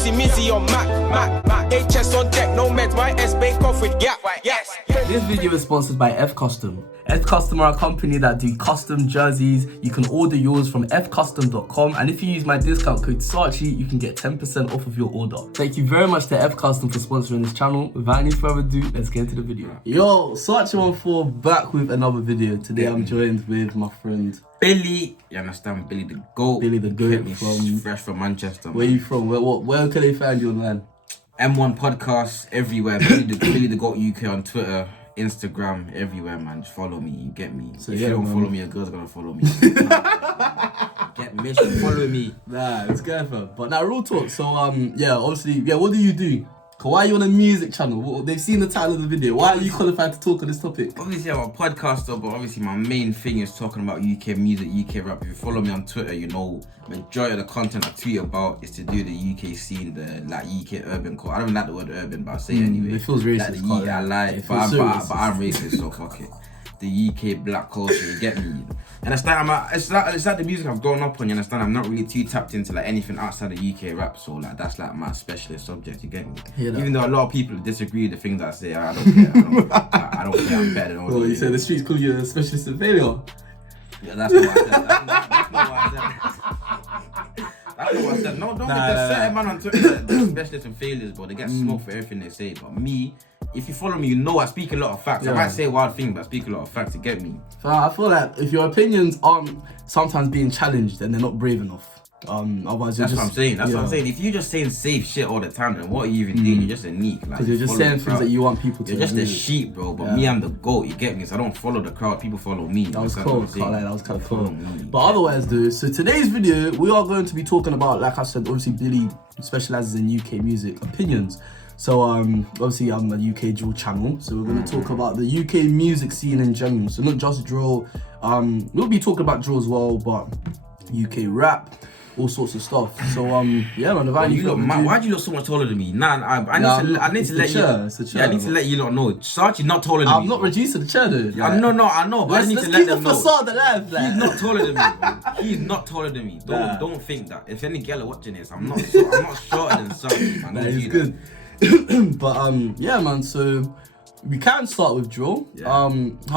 Easy Mizzy on Mac. HS on deck, no meds. My S bake off with gap. Yes. This video is sponsored by F Custom. F Custom are a company that do custom jerseys. You can order yours from fcustom.com, and if you use my discount code Sachi, you can get 10% off of your order. Thank you very much to F Custom for sponsoring this channel. Without any further ado, let's get into the video. Yo, Sachi14 back with another video. Today I'm joined with my friend Billy. You understand? Billy the Goat. Billy the Goat from fresh from Manchester. Where you from? Where can they find you online? M1 podcast everywhere. Billy the Goat UK on Twitter, Instagram, everywhere, man. Just follow me, you get me. So if you don't follow me, a girl's gonna follow me. Get me, follow me. Nah, it's good, fam. But now, real talk. So yeah, obviously, yeah. What do you do? Why are you on a music channel? They've seen the title of the video. Why are you qualified to talk on this topic? Obviously, I'm a podcaster, but obviously my main thing is talking about UK music, UK rap. If you follow me on Twitter, you know majority of the content I tweet about is to do the UK scene, the like UK urban core. I don't like the word urban, but I say it anyway. It feels racist. Like I like, but I'm racist, so fuck it. The UK black culture, you get me? And it's like the music I've grown up on, you understand? I'm not really too tapped into like anything outside of UK rap, so like that's like my specialist subject, you get me? Even though a lot of people disagree with the things that I say, I don't care. I don't care, I'm better than all. Well, you said the streets call you a specialist in failure. Yeah, that's not what I said. That's not what I said. That's not what I said. No, don't get certain man on Twitter they're specialists in failures, but they get smoked for everything they say. But me, if you follow me, you know I speak a lot of facts. I might say wild things, but I speak a lot of facts to get me. So I feel like if your opinions aren't sometimes being challenged, then they're not brave enough. Otherwise, that's what I'm saying. That's what I'm saying. If you're just saying safe shit all the time, then what are you even doing? You're just a neek. Because you're just saying things that you want people to. You're just a sheep, bro. But me, I'm the goat. You get me? So I don't follow the crowd. People follow me. That was cool. That was kind of cool. But otherwise, dude. So today's video, we are going to be talking about, like I said, obviously Billy specializes in UK music opinions. So obviously I'm a UK drill channel, so we're gonna talk about the UK music scene in general. So not just drill. We'll be talking about drill as well, but UK rap, all sorts of stuff. So yeah, man. Why do you look so much taller than me? I need to let you lot know. Sarchi's not taller than me. I'm not reduced to the chair, dude. I know, but I need to let them know. Let's keep the facade alive. He's not taller than me. He's not taller than me. Don't think that. If any girl are watching this, I'm not shorter than Sarchi, man. He's good. But yeah, man. So we can start with drill. How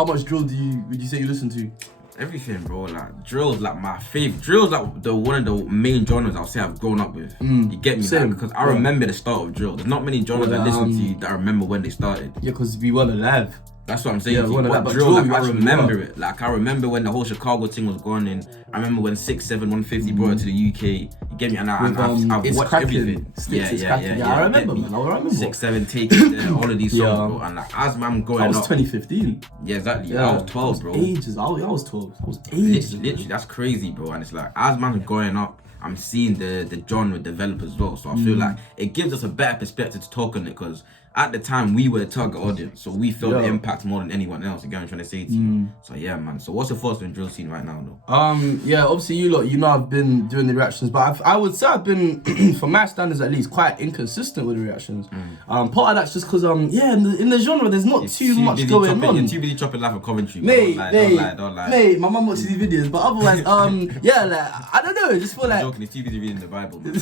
much drill would you say you listen to? Everything, bro. Like drill's like my favorite. Drill's like one of the main genres I'll say I've grown up with. You get me? Same. Because I remember the start of drill. There's not many genres I listen to that I remember when they started. Yeah, because we weren't alive. That's what I'm saying. Drill, I remember it. Like I remember when the whole Chicago thing was going in. I remember when 6-7 150 brought it to the UK. You get me? And I've watched everything. Yeah, I remember, man. I remember. 6-7 Take It There, all of these songs, bro. And like as I'm growing up, that was 2015. Yeah, exactly. I was 12, bro. Ages. I was 12. I was ages. Literally, that's crazy, bro. And it's like as man growing up, I'm seeing the genre develop as well. So I feel like it gives us a better perspective to talk on it, because at the time we were the target audience, so we felt the impact more than anyone else. You get what I'm trying to say to you? So yeah, man. So what's the thoughts on drill scene right now, though? Yeah, obviously you know I've been doing the reactions, but I would say I've been, for my standards at least, quite inconsistent with the reactions. Part of that's just because in the genre there's not too much going on. You're too busy chopping life of Coventry. Mate, don't lie. Mate, my mum watches these videos, but otherwise, yeah, like I don't know. I just feel like joking. He's too busy reading the Bible, man.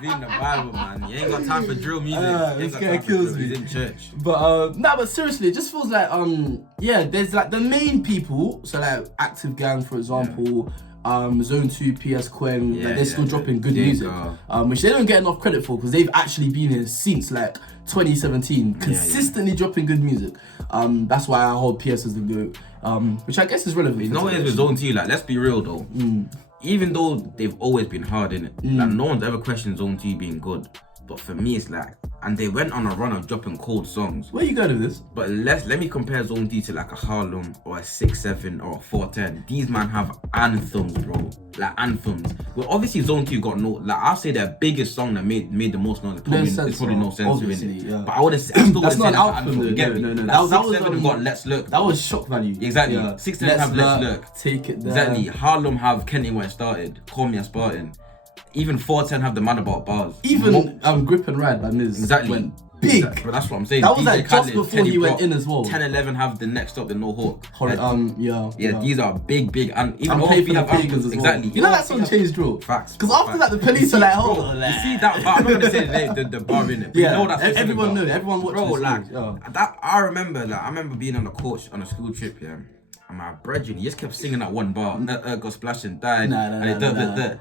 Reading the Bible, man. You ain't got time for drill music. This guy kills me. He's in church. But but seriously, it just feels like yeah, there's like the main people, so like Active Gang, for example, Zone 2, PS Quen, like they're still dropping good music, which they don't get enough credit for, because they've actually been here since like 2017, consistently dropping good music. That's why I hold PS as the GOAT, which I guess is relevant. You know what it is with Zone 2, like let's be real though. Even though they've always been hard, innit? Like no one's ever questioned Zone 2 being good. But for me, it's like, and they went on a run of dropping cold songs. Where you going with this? But let me compare Zone D to like a Harlem or a 6-7 or a 410. These man have anthems, bro. Like anthems. Well, obviously Zone 2 got no, like I'll say their biggest song that made the most noise. It's probably no sense to it. Yeah. But I wouldn't say, I still that's wouldn't not say an anthem. Get me? No. Like 6-7 got Let's Look. That was shock value. Exactly. 6-7 have Let's Look. Take It There. Exactly. Harlem have Kenny When It Started. Call Me a Spartan. Even 410 have the Man About Bars. Even Grip and Ride by Miz. Exactly. big. But that's what I'm saying. That was DJ like just Khaled, before Teddy he went Brock, in as well. 10, 11 have the next up, the No Hawk. Yeah. These are big, and even I'm all paying for the have pagans albums. as well. Exactly. You know that song changed drill? Facts. Because after that, the police are like, hold on. You see that? But I'm not gonna say the bar in it. Yeah, You know that's everyone knew. Everyone watched bro, this like song. that. I remember being on the coach on a school trip, yeah. And my brethren, he just kept singing that one bar. Got splashed and died. That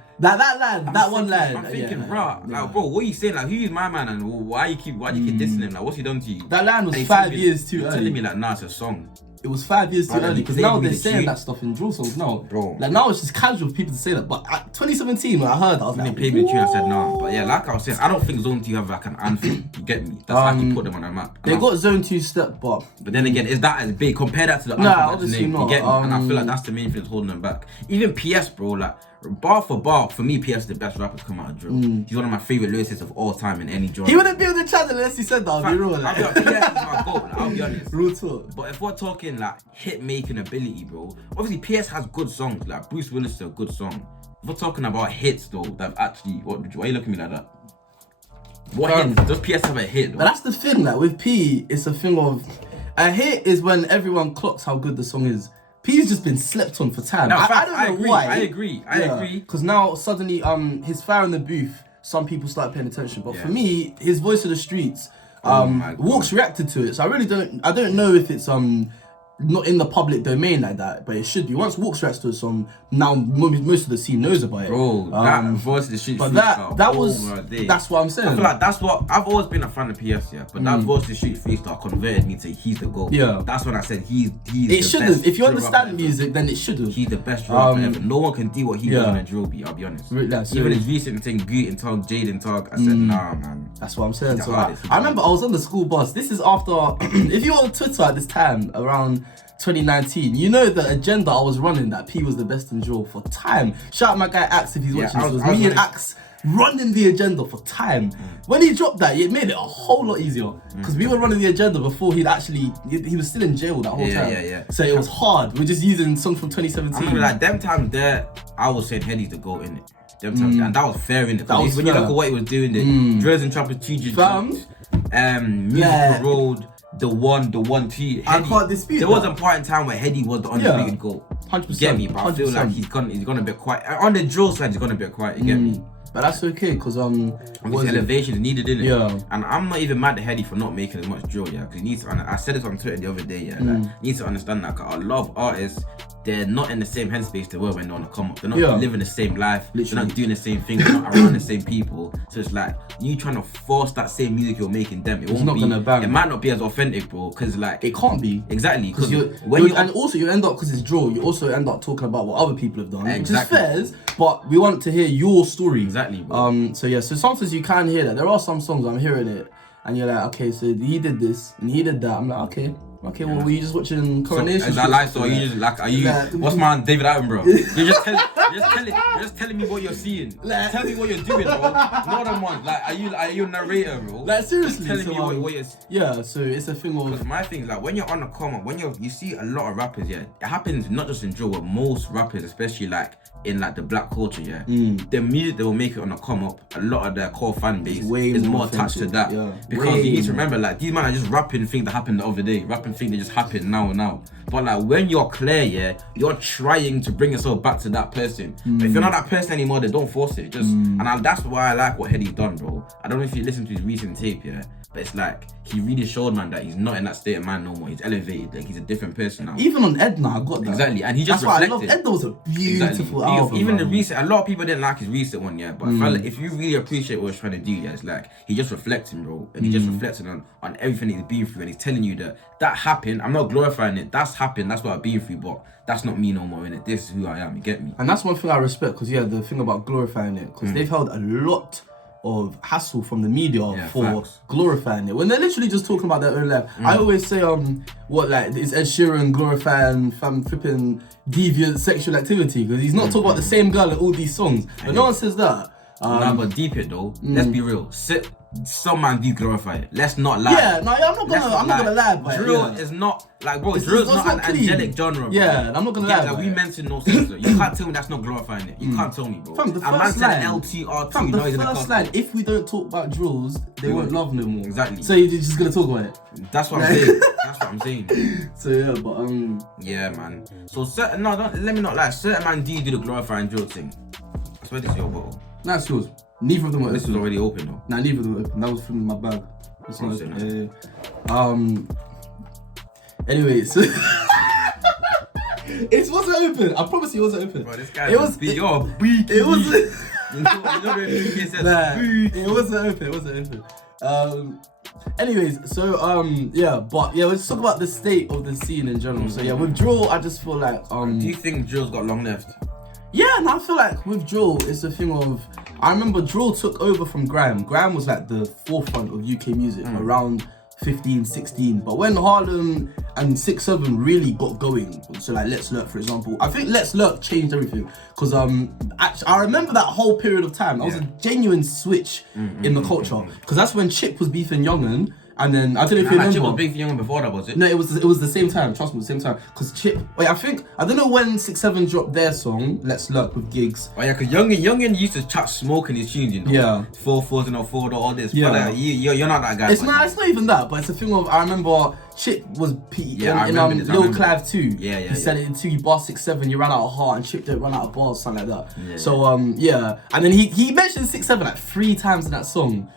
one line. I'm thinking, like, bro, what are you saying? Like, who is my man and why do you keep dissing him? Like, what's he done to you? That line was 5 years too You're early. telling me like, nah, it's a song. It was 5 years too early because now they're saying that stuff in drill songs now. Bro. Like now it's just casual for people to say that. But at 2017 when I heard that, I was like, they played me the tune, I said nah. But yeah, like I was saying, I don't think Zone 2 have like an anthem. You get me? That's how you put them on a map. They got Zone 2 Step, but then again, is that as big? Compare that to the anthem. Nah, obviously not. You get me? And I feel like that's the main thing that's holding them back. Even PS, bro, like bar for bar, for me, PS is the best rapper to come out of drill. He's one of my favorite lyricists of all time in any genre. He wouldn't be on the channel unless he said that. I'll be real. Like. PS is my goat. Like, I'll be honest. Real talk. But if we're talking like hit making ability, bro, obviously PS has good songs. Like Bruce Willis is a good song. If we're talking about hits though, that actually, why are you looking at me like that? What hit? Does PS have a hit though? But that's the thing. Like with P, it's a thing of a hit is when everyone clocks how good the song is. P's just been slept on for time. No, I don't know why. I agree. Because now suddenly, his fire in the booth, some people start paying attention. But for me, his voice of the streets, Walks reacted to it. So I don't know if it's not in the public domain like that, but it should be. Once Walks reacts to a song, now most of the scene knows about it. Bro, that voice of the streets. But that's what I'm saying. I feel like that's what I've always been a fan of PS, yeah. But that voice of the street freestyle converted me to he's the GOAT. Yeah. That's when I said he's it should have. If you understand music, then it should have. He's the best rapper ever. No one can do what he does on a drill beat, I'll be honest. Even his recent thing, Beat and Talk, Jade and Talk, I said, nah, man. That's what I'm saying. So I remember I was on the school bus. This is after, if you were on Twitter at this time, around 2019, you know the agenda I was running that P was the best in drill for time. Shout out my guy Axe if he's watching this. It was me and Axe running the agenda for time. When he dropped that, it made it a whole lot easier because we were running the agenda before he was still in jail that whole time. So it was hard. We're just using songs from 2017. I remember like them times there, I was saying Heady's the GOAT in it. Them times, and that was fair in it. When you look at what he was doing, the Drills and Trappers, 2G, Musical Road. The one, two. I can't dispute. There was a point in time where Heady was the undisputed GOAT. 100%. You get me? But I feel like he's gone a bit quiet. On the drill side, he's gone a bit quiet. You get me? But that's okay, because elevation is needed in it. Yeah. And I'm not even mad at Heady for not making as much drill, yeah. Because he needs to, and I said this on Twitter the other day, yeah. Like, he needs to understand that a lot of artists, they're not in the same headspace they were when they're on the come up. They're not living the same life. They're not doing the same things. They're not around the same people. So it's like you trying to force that same music you're making them. It's not gonna bang. It might not be as authentic, bro. Because like it can't be. Exactly. Because and also you end up, because it's drill, you also end up talking about what other people have done, which is fair. But we want to hear your story. Exactly. Bro. So sometimes you can hear that. There are some songs I'm hearing it, and you're like, okay, so he did this and he did that. I'm like, okay, well, were you just watching Coronation? So, is that life story? You just like, are you? What's my David Attenborough? You're just telling me what you're seeing. Tell me what you're doing, bro. More than once. Like, are you a narrator, bro? Like seriously, telling me what you're. Yeah. So it's a thing of. Because my thing is like when you're on the come up, when you see a lot of rappers, yeah, it happens not just in drill, but most rappers, especially like in like the black culture, yeah, the music they will make it on the come up, a lot of their core fan base is more attached to that. Yeah. Because you need to remember, like these men are just rapping things that happened the other day, rapping things that just happened now. But like when you're clear, yeah, you're trying to bring yourself back to that person. But if you're not that person anymore, then don't force it. That's why I like what Heady's done, bro. I don't know if you listen to his recent tape, yeah. But it's like, he really showed, man, that he's not in that state of mind no more. He's elevated, like he's a different person now. Even on Edna, I got that. Exactly, and he just reflected. That's why I love Edna was a beautiful album. Even the recent, a lot of people didn't like his recent one, yeah. But I felt like if you really appreciate what he's trying to do, yeah, it's like, he just reflecting, bro. And he just reflecting on everything he's been through. And he's telling you that happened. I'm not glorifying it. That's happened. That's what I've been through. But that's not me no more, innit? This is who I am, you get me? And that's one thing I respect, because the thing about glorifying it, because they've held a lot of hassle from the media for glorifying it when they're literally just talking about their own life. I always say, is Ed Sheeran glorifying flipping deviant sexual activity, because he's not talking about the same girl in all these songs. But no one says that. Nah, but deep it though. Let's be real. Some man do glorify it. Let's not lie. Yeah, no, I'm not gonna lie. But drill is not like, bro. Drill's not an angelic genre, bro. Yeah, I'm not gonna lie. Like we mentioned no sense. You can't tell me that's not glorifying it. You can't tell me, bro. Fam, the a man first said line, LTR2. the first line. If we don't talk about drills, they won't love no more. Exactly. So you're just gonna talk about it. That's what I'm saying. That's what I'm saying. So yeah, but yeah, man. So let me not lie. Certain man do the glorifying drill thing. I swear this is your bottle. That's yours. Neither of them were This was already open though. Nah, neither of them were open. That was from my bag. This one was, anyway, so it wasn't open. I promise you, it wasn't open. Bro, this guy it was. You're a beak. It wasn't. Nah, it wasn't open. It wasn't open. Anyways, so yeah, but yeah, let's talk about the state of the scene in general. So yeah, with drill, I just feel like Do you think drill's got long left? Yeah, and I feel like with drill, it's a thing of. I remember drill took over from grime. Grime was like the forefront of UK music around 15, 16. But when Harlem and 6-7 really got going, so like Let's Lurk, for example, I think Let's Lurk changed everything. Because actually, I remember that whole period of time. That was a genuine switch in the culture. Because that's when Chip was beefing Young'un. And then I don't know if you remember. Chip was big for Young'un before that, was it? No, it was the same time. Trust me, the same time. Cause Chip, I don't know when 6-7 dropped their song Let's Lurk with Gigs. Oh yeah, cause Young'un used to chat smoke in his tunes, you know. Yeah. 4-4 and 4 all this. Yeah. But you're not that guy. It's not even that, but it's a thing of I remember Chip was in Lil Clive too. Yeah. He said it into you bar 6-7, you ran out of heart, and Chip didn't run out of bars, something like that. Yeah, so yeah, and then he mentioned 6-7 like 3 times in that song.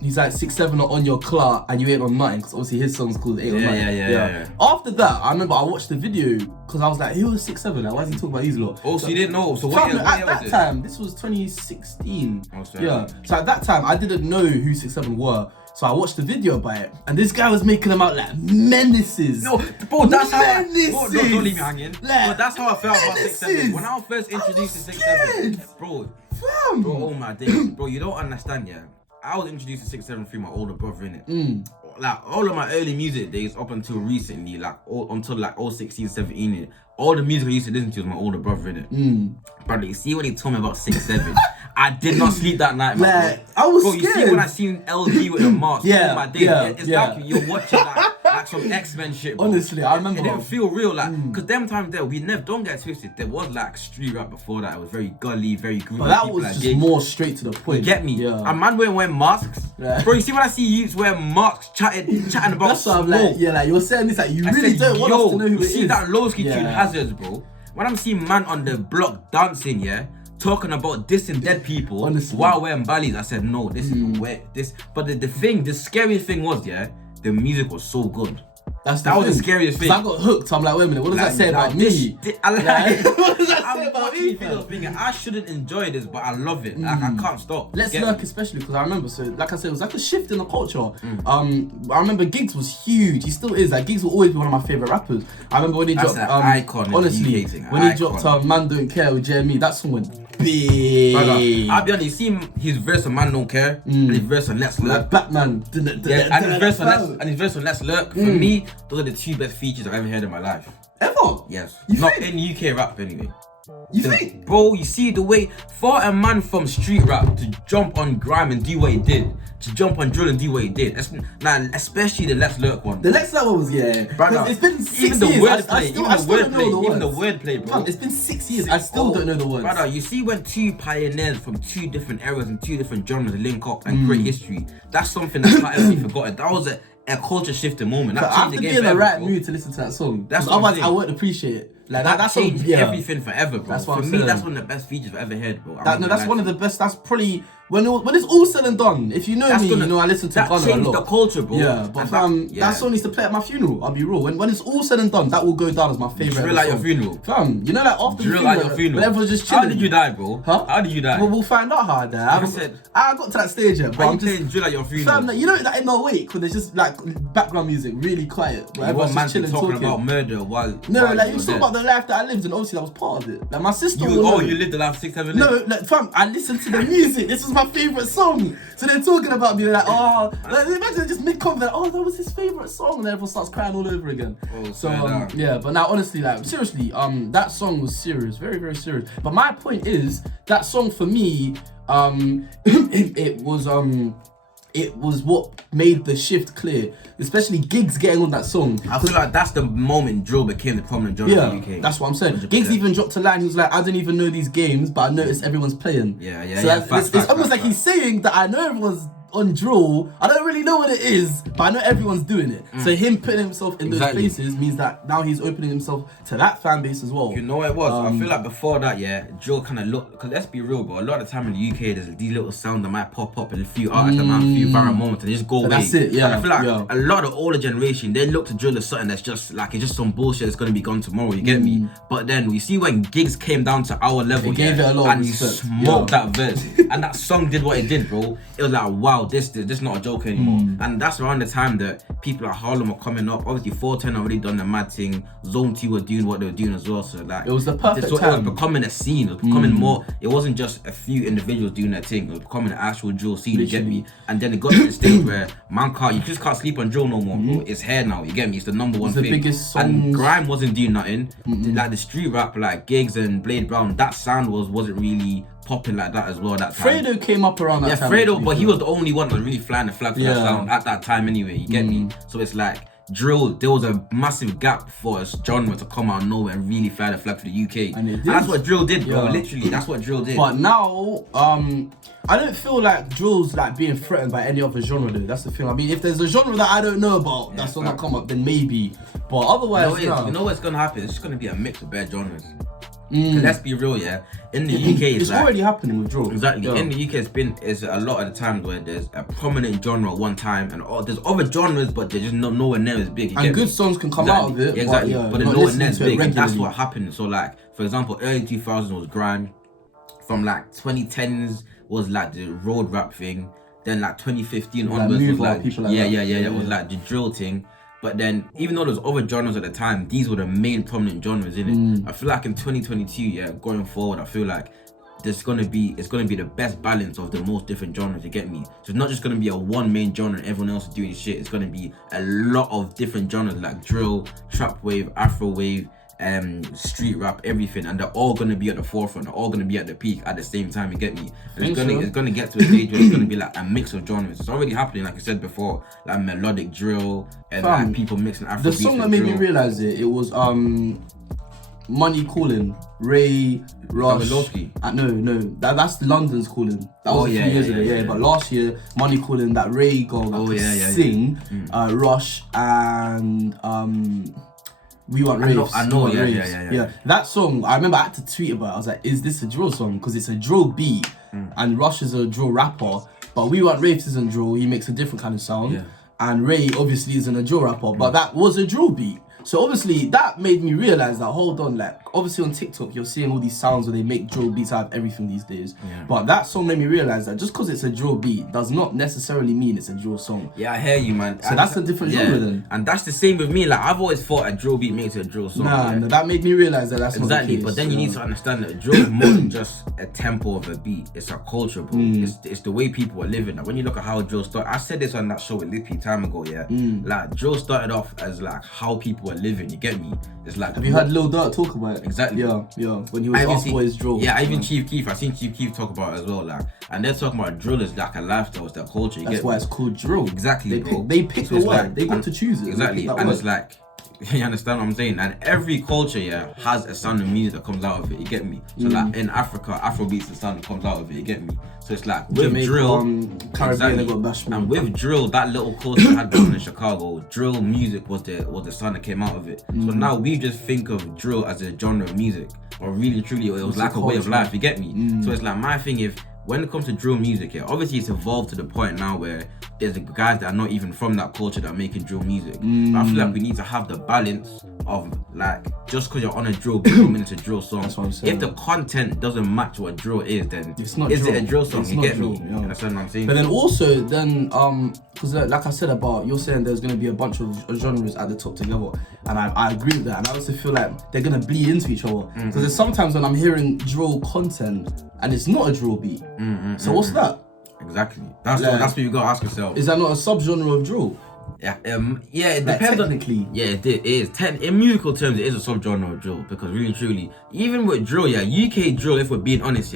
He's like 6-7 on your clock and you ain't on nothing, because obviously his song's called 8 on 9. Yeah. After that, I remember I watched the video because I was like, who was 6-7? Like, why is he talking about these lot? Oh, so you didn't know? So what year at was that it? time, this was 2016. Oh, sorry. Yeah. So at that time, I didn't know who 6-7 were. So I watched the video about it, and this guy was making them out like menaces. No, bro, that's how don't leave me hanging. Like, bro, that's how I felt about menaces. 6-7. When I was first introduced to 6-7, bro, oh my days, bro, you don't understand, yeah. I was introduced to 6-7 through my older brother, innit? Like all of my early music days up until recently, until 16, 17, all the music I used to listen to was my older brother, innit? Brother, you see when he told me about 6-7, I did not sleep that night, man. I was bro, scared. You see when I seen LG with the mask, Yeah, oh my days, it's like you're watching like some X-Men shit, bro. Honestly, I remember. It didn't feel real, like, cause them times there, we never, don't get twisted, there was like street rap before that. It was very gully, very groovy. But that was like just more straight to the point. You get me? Yeah. A man wearing masks. Yeah. Bro, you see when I see youths wearing masks, chatting about That's what I'm like, smoke. yeah, like you're saying this, like you really don't want us to know who you it is. see that low-ski tune Hazards, bro. When I'm seeing man on the block dancing, yeah, talking about dissing dead people while wearing ballies, I said, no, this is where this. But the scary thing was, yeah, the music was so good. That was the scariest thing. I got hooked. I'm like, wait a minute, what does that say about me? What does that say about me? I shouldn't enjoy this, but I love it. Like, I can't stop. Let's Lurk, especially because I remember. So, like I said, it was like a shift in the culture. I remember Giggs was huge. He still is. Like Giggs will always be one of my favorite rappers. I remember when he dropped. An icon. Honestly, when he dropped "Man Don't Care" with JME, that song went big. Brother, I'll be honest. You see his verse on "Man Don't Care" and his verse on "Let's Lurk." Like Batman. Yeah, and his verse on "Let's Lurk." For me, those are the 2 best features I've ever heard in my life. Ever? Yes. You Not think? in UK rap anyway. You think? Bro, you see the way for a man from street rap to jump on grime and do what he did, to jump on drill and do what he did. Especially the Let's Lurk one. The Let's Lurk one was, Brother, it's been 6 even the years. wordplay, Even the wordplay, bro. It's been 6 years. I still don't know the words. Brother, you see when 2 pioneers from 2 different eras and 2 different genres link up and create history, that's something that can't ever be forgotten. That was a culture shifting moment. That I have to be in the right mood to listen to that song. Otherwise, I won't appreciate it. Like that changed everything forever, bro. That's what For me, that's one of the best features I've ever heard, bro. That's one of the best. That's probably when it's all said and done. If you know me, you know I listen to Gunna a lot. That changed the culture, bro. Yeah, but that song needs to play at my funeral. I'll be real. When it's all said and done, that will go down as my favorite. Drill at your funeral, fam. You know, like after drill at your funeral, when everyone's just chilling. How did you die, bro? Huh? How did you die? Well, we'll find out how I died. I got to that stage yet, but I'm just drill at your funeral. Fam, like, you know that in the wake when there's just like background music, really quiet. Where everyone's just chilling, talking about murder while. No, like you talk about the life that I lived, and obviously that was part of it. Like my sister. You lived the life 6-7 No, like fam, I listened to the music. This was my favorite song. So they're talking about me like, oh, like, imagine just mid-comment like, oh, that was his favorite song, and everyone starts crying all over again. Oh, so yeah, but now honestly, like seriously, that song was serious, very very serious. But my point is that song for me, it was what made the shift clear, especially Giggs getting on that song. I feel like that's the moment drill became the prominent genre in the UK. That's what I'm saying. 100%. Giggs even dropped a line. He was like, "I don't even know these games, but I noticed everyone's playing." So it's almost like he's saying that I know everyone's on drill. I don't really know what it is, but I know everyone's doing it. So him putting himself in those places means that now he's opening himself to that fan base as well. You know what it was? I feel like before that, drill kind of looked, because let's be real, bro, a lot of the time in the UK, there's these little sounds that might pop up in a few artists that might have a few viral moments and just go away. That's it, yeah. And I feel like a lot of older generation, they look to drill as something that's just like, it's just some bullshit that's going to be gone tomorrow, you get me? But then we see when Giggs came down to our level, it gave it a lot and of he respect. smoked that verse, and that song did what it did, bro. It was like, wow, this not a joke anymore. And that's around the time that people at Harlem were coming up. Obviously 410 already done the mad thing, Zone 2 were doing what they were doing as well, so like it was the perfect time. It was becoming a scene, it was becoming more, it wasn't just a few individuals doing their thing, it was becoming an actual drill scene, you get me? And then it got to the stage where you just can't sleep on drill no more, bro. It's here now, you get me? It's the number one thing. The biggest songs. And grime wasn't doing nothing. Like the street rap, like Giggs and Blade Brown, that sound wasn't really popping like that as well that time. Fredo came up around that time. Yeah, Fredo, but he was the only one that was really flying the flag for that sound at that time anyway, you get me? So it's like, drill, there was a massive gap for a genre to come out of nowhere and really fly the flag for the UK. And that's what drill did, bro. Literally, that's what drill did. But now, I don't feel like drill's like being threatened by any other genre though. That's the thing. I mean, if there's a genre that I don't know about that's not come up, then maybe. But otherwise, you know what's gonna happen? It's just gonna be a mix of bad genres. Let's be real, in the UK it's like, already happening with drill. Exactly. In the UK, it's a lot of the times where there's a prominent genre at one time, and there's other genres, but they're just nowhere near as big. And good songs can come out of it. Exactly. But they're nowhere near as big. And that's what happened. So like, for example, early 2000s was grime. From like 2010s was like the road rap thing. Then like 2015 onwards was like, it was like the drill thing. But then, even though there's other genres at the time, these were the main prominent genres in it. I feel like in 2022, going forward, I feel like it's gonna be the best balance of the most different genres, you get me? So it's not just gonna be a one main genre and everyone else is doing shit. It's gonna be a lot of different genres like drill, trap wave, afro wave, street rap, everything, and they're all gonna be at the forefront. They're all gonna be at the peak at the same time, you get me? And it's gonna get to a stage where it's gonna be like a mix of genres. It's already happening, like I said before, like melodic drill and like people mixing Afro. The song that made me realize it was Money Calling, Ray, Rush. No, that's London's Calling. That was a few years ago, but last year, Money Calling, that Ray girl sing, Rush and We Want Raves. I know, yeah. That song, I remember I had to tweet about it. I was like, is this a drill song? Because it's a drill beat, and Rush is a drill rapper, but We Want Raves isn't drill, he makes a different kind of sound. Yeah. And Ray obviously isn't a drill rapper, but that was a drill beat. So obviously that made me realize that, hold on, like obviously on TikTok you're seeing all these sounds where they make drill beats out of everything these days. But that song made me realize that just because it's a drill beat does not necessarily mean it's a drill song. Yeah, I hear you, man. So that's a different genre then. And that's the same with me. Like I've always thought a drill beat makes it a drill song. No, that made me realize that that's not the case. But then you need to understand that drill is more than just a tempo of a beat. It's a culture, bro. It's the way people are living. Like when you look at how drill started, I said this on that show with Lippy time ago. Like drill started off as like how people are living. You get me? It's like, have you heard Lil Durk talk about it? Exactly. Yeah. When he was asked for his drill. Yeah, even Chief Keef. I've seen Chief Keef talk about it as well. Like, and they're talking about drill is like a lifestyle, it's their culture. That's why it's called drill. Exactly. They pick the word. They got to choose it. Exactly. And it's like, you understand what I'm saying? And every culture, has a sound of music that comes out of it. You get me? So like in Africa, Afrobeats the sound that comes out of it. You get me? So it's like with Jamaica, drill, Caribbean, and with drill, that little culture had down in Chicago, drill music was the sound that came out of it. So now we just think of drill as a genre of music, or really truly it was like a way of life. You get me? So it's like my thing, if when it comes to drill music, obviously it's evolved to the point now where there's guys that are not even from that culture that are making drill music. But I feel like we need to have the balance of like, just because you're on a drill beat, coming into a drill song. That's what I'm saying. If the content doesn't match what drill is, then it's not is drill. it a drill song? It's you not get drill, me? You understand what I'm saying? But then also, because like I said about, you're saying there's going to be a bunch of genres at the top together, and I agree with that, and I also feel like they're going to bleed into each other. Because there's sometimes when I'm hearing drill content and it's not a drill beat. So what's that? Exactly. That's what you gotta ask yourself. Is that not a subgenre of drill? Yeah, it depends technically. It is. In musical terms, it is a subgenre of drill because really, truly, even with drill, UK drill, if we're being honest,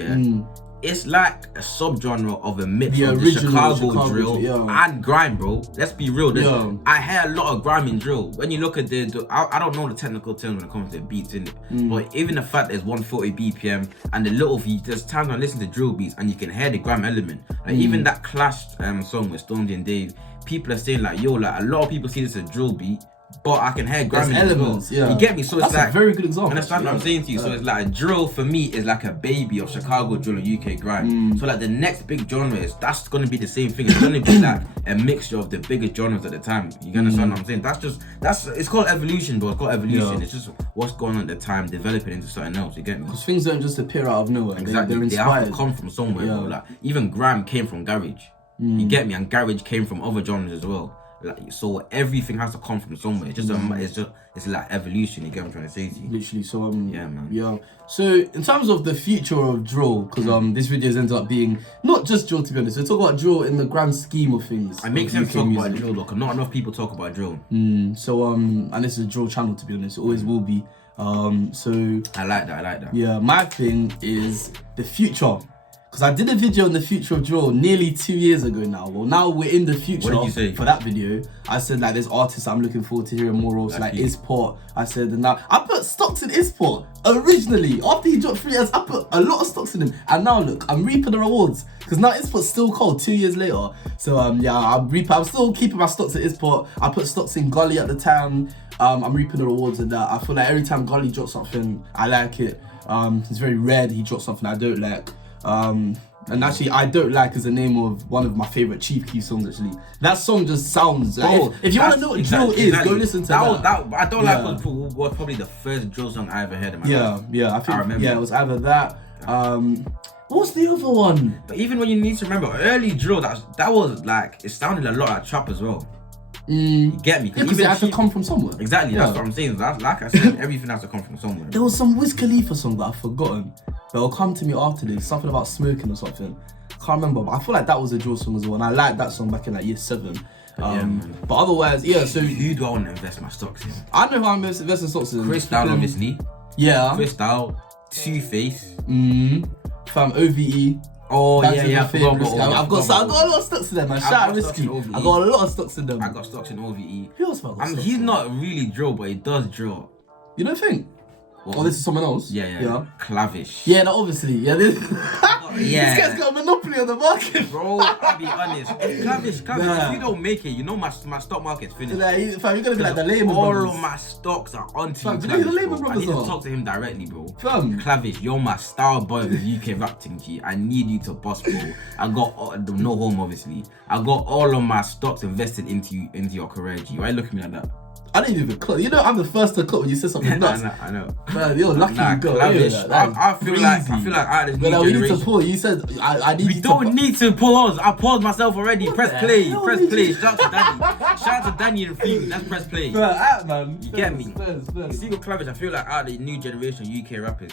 it's like a subgenre of a mix of the Chicago drill and grime, bro. Let's be real. I hear a lot of grime in drill. When you look at I don't know the technical terms when it comes to the beats in it, but even the fact there's 140 BPM and there's times when I listen to drill beats and you can hear the grime element. Like even that Clash song with Stormzy and Dave, people are saying like, yo, like a lot of people see this as a drill beat, but I can hear grime elements. Yeah, you get me. So it's that's like a very good example. Understand what I'm saying to you? So it's like drill for me is like a baby of Chicago drill and UK grime. So like the next big genre that's gonna be the same thing. It's gonna be like a mixture of the biggest genres at the time. You understand what I'm saying? It's called evolution, bro. It's called evolution. It's just what's going on at the time, developing into something else. You get me? Because things don't just appear out of nowhere. Exactly. They have to come from somewhere, bro. Like even grime came from garage. You get me? And garage came from other genres as well. Like, so everything has to come from somewhere. It's like evolution. You get what I'm trying to say to you? Literally. So yeah, man. Yeah. So in terms of the future of drill, because this video ends up being not just drill, to be honest. We talk about drill in the grand scheme of things. It makes sense to talk about drill, though, because not enough people talk about drill. So and this is a drill channel, to be honest. It always will be. So I like that. Yeah, my thing is the future. Because I did a video on the future of drill nearly 2 years ago now. Well, now we're in the future. What did you say? For that video, I said like there's artists I'm looking forward to hearing more of, like Isport. I said, and now I put stocks in Isport originally. After he dropped 3 years, I put a lot of stocks in him. And now look, I'm reaping the rewards. Because now Isport's still cold 2 years later. So yeah, I'm still keeping my stocks at Isport. I put stocks in Gully at the time. I'm reaping the rewards of that. I feel like every time Gully drops something, I like it. It's very rare that he drops something I don't like. And actually, I Don't Like is the name of one of my favorite Chief Keef songs. Actually, that song just sounds like if you want to know what drill is, go listen to that. I Don't Like was probably the first drill song I ever heard in my life. I think I remember. Yeah, it was either that. What's the other one? But even when you need to remember, early drill that was like it sounded a lot like trap as well. You get me? Because it had to come from somewhere. Exactly, that's what I'm saying. Like I said, everything has to come from somewhere. There was some Wiz Khalifa song that I've forgotten. But it'll come to me after this. Something about smoking or something. Can't remember, but I feel like that was a drill song as well. And I liked that song back in like year 7. But otherwise, so who do I want to invest my stocks in? I know who I'm investing stocks in. Crystal, obviously. Yeah. Crystal, Two-Face. Fam, OVE. Oh yeah. I've got a lot of stocks in them, man. Shout out Risky. I got a lot of stocks in them. I got stocks in OVE. Who else have I got stocks he's in? not really drill, but he does drill. You don't think? Oh, this is someone else? Yeah. Clavish. Yeah, no, obviously. Yeah, this guy's got a monopoly on the market. Bro, I'll be honest. Clavish, if you don't make it, you know my stock market's finished. Fam, you're gonna be like the Lehman Brothers. All of my stocks are onto you, Fam, you know the Lehman I Brothers need to are? talk to him directly, bro. Fam. Clavish, you're my star boy with UK rap thing, G. I need you to bust, bro. I got no home, obviously. I got all of my stocks invested into your career, G. Why you look at me like that? I didn't even cut. You know, I'm the first to cut when you said something nuts. I know. Man, you're lucky you got Clavish, I feel like out of this new generation. We need to pause. You said I need. We don't need to pause. I paused myself already. Press play. Shout out to Danny and Phoebe. Let's press play. Man. You get me? See with Clavish, I feel like out of the new generation UK rappers,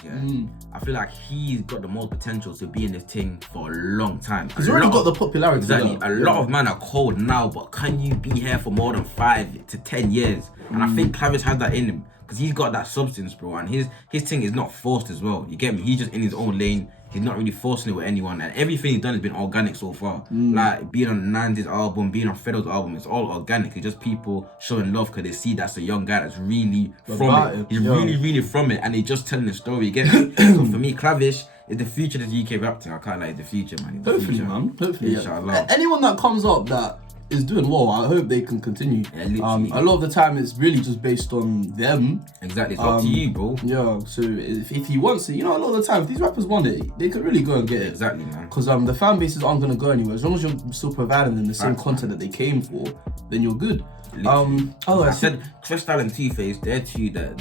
I feel like he's got the most potential to be in this thing for a long time. He's already got the popularity. Exactly. A lot of men are cold now, but can you be here for more than 5 to 10 years? And I think Clavish has that in him because he's got that substance, bro. And his thing is not forced as well. You get me? He's just in his own lane. He's not really forcing it with anyone. And everything he's done has been organic so far. Like being on Nandy's album, being on Fredo's album, it's all organic. It's just people showing love because they see that's a young guy that's really from it. He's really from it. And he's just telling the story. You get me? So for me, Clavish is the future of the UK rap thing. I can't lie, the future, man. Hopefully, man. Hopefully. Inshallah. Anyone that comes up that is doing well, I hope they can continue. A lot of the time it's really just based on them. Exactly, it's up to you, bro. Yeah, so if he wants it, you know, a lot of the time if these rappers want it, they could really go and get it. Exactly, man. Because the fan bases aren't gonna go anywhere. As long as you're still providing them the same content that they came for, then you're good. I said Crystal and Two-Face, they're two that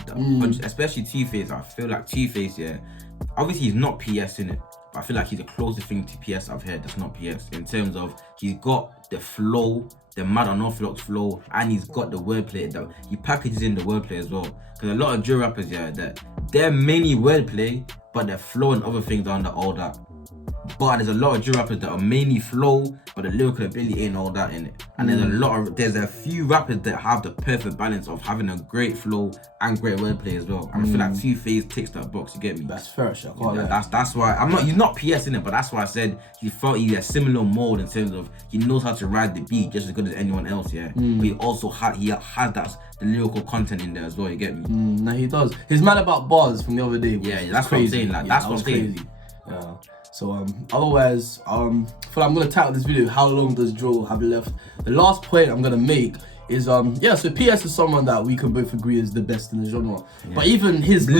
especially Two-Face. I feel like Two-Face, obviously he's not PS in it, but I feel like he's the closest thing to PS I've heard that's not PS, in terms of he's got the flow, the mad unorthodox flow, and he's got the wordplay that he packages in the wordplay as well. Because a lot of drill rappers, that they're mainly wordplay, but their flow and other things aren't all that. But there's a lot of drill rappers that are mainly flow, but the lyrical ability ain't all that in it. And there's a few rappers that have the perfect balance of having a great flow and great wordplay as well. And I feel like Two-Face ticks that box. You get me? That's fair, shit. That's why he's not PS in it, but that's why I said he felt he had a similar mold in terms of he knows how to ride the beat just as good as anyone else, yeah. But he also has the lyrical content in there as well. You get me? No, he does. His man about bars from the other day. That's crazy. What I'm saying. Like that's what I'm saying. Crazy. Yeah. So otherwise, I feel like I'm gonna title this video "How long does drill have left?" The last point I'm gonna make is so PS is someone that we can both agree is the best in the genre. Yeah. But even his that's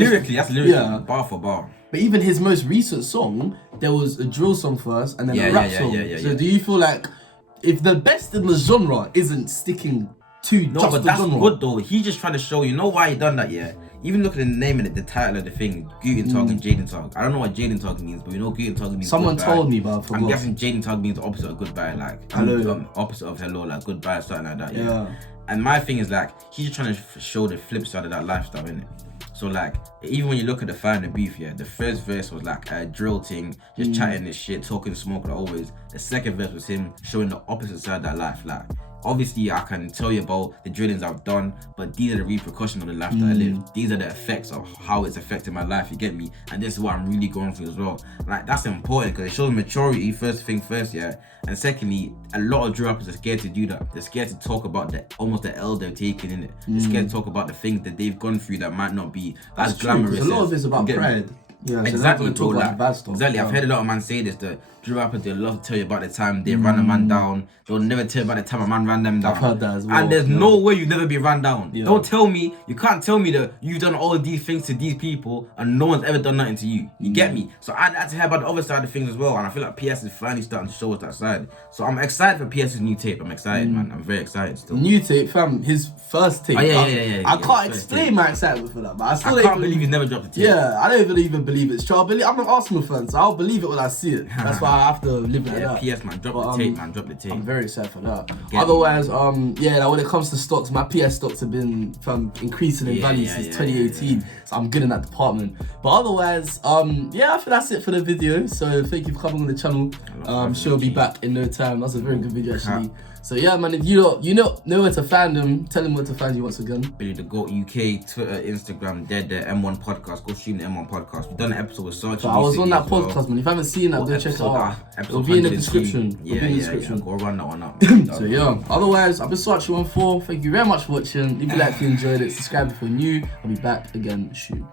lyrically bar for bar. But even his most recent song, there was a drill song first and then a rap song. So do you feel like if the best in the genre isn't sticking to just but the that's genre, good though. He just trying to show you know why he done that, yeah. Even look at the name of it, the title of the thing, Guten Tag and Jaden Tag. I don't know what Jaden Tag means, but you know Guten Tag means someone goodbye. told me, but I forgot. I'm guessing Jaden Tag means the opposite of goodbye, like hello, opposite of hello, like goodbye, something like that. Yeah. And my thing is like he's just trying to show the flip side of that lifestyle, innit? So like even when you look at the Fire and the Beef, yeah, the first verse was like a drill thing, just chatting this shit, talking smoke like always. The second verse was him showing the opposite side of that life, like. Obviously, I can tell you about the drillings I've done, but these are the repercussions of the life that I live. These are the effects of how it's affecting my life, you get me? And this is what I'm really going through as well. Like, that's important because it shows maturity, first thing first, yeah? And secondly, a lot of drill rappers are scared to do that. They're scared to talk about almost the L they're taking in it. They're scared to talk about the things that they've gone through that might not be as glamorous. A lot of it's about pride. Yeah, exactly, bro. Like, exactly. I've heard a lot of man say this. The drill rappers, they love to tell you about the time they ran a man down. They'll never tell you about the time a man ran them down. I've heard that as well. And there's no way you've never been ran down. Yeah. Don't tell me, you can't tell me that you've done all of these things to these people and no one's ever done nothing to you. You get me? So I'd like to hear about the other side of things as well. And I feel like PS is finally starting to show us that side. So I'm excited for PS's new tape. I'm excited, man. I'm very excited still. New tape, fam. His first tape. Oh, yeah. I can't explain my excitement for that, but I can't believe he's never dropped a tape. Yeah, I don't even believe it's true. I'm an Arsenal fan, so I'll believe it when I see it. That's why I have to live like that. PS, man, drop the tape, man, drop the tape. I'm very excited for that. Otherwise, like when it comes to stocks, my PS stocks have been increasing in value since 2018. So I'm good in that department. But otherwise, I think that's it for the video. So thank you for coming on the channel. Sure, will be back in no time. That's a very good video actually. So yeah, man, if you know where to find them, tell them where to find you once again. BillyTheGoat UK, Twitter, Instagram, the M1 podcast. Go stream the M1 podcast. We've done an episode with Sarchi. I was on that podcast, man. If you haven't seen that, go check it out. It'll be in the description. Yeah. Go run that one up. So yeah, otherwise, I've been Sarchi14. Thank you very much for watching. Leave a like if you enjoyed it. Subscribe if you're new. I'll be back again soon.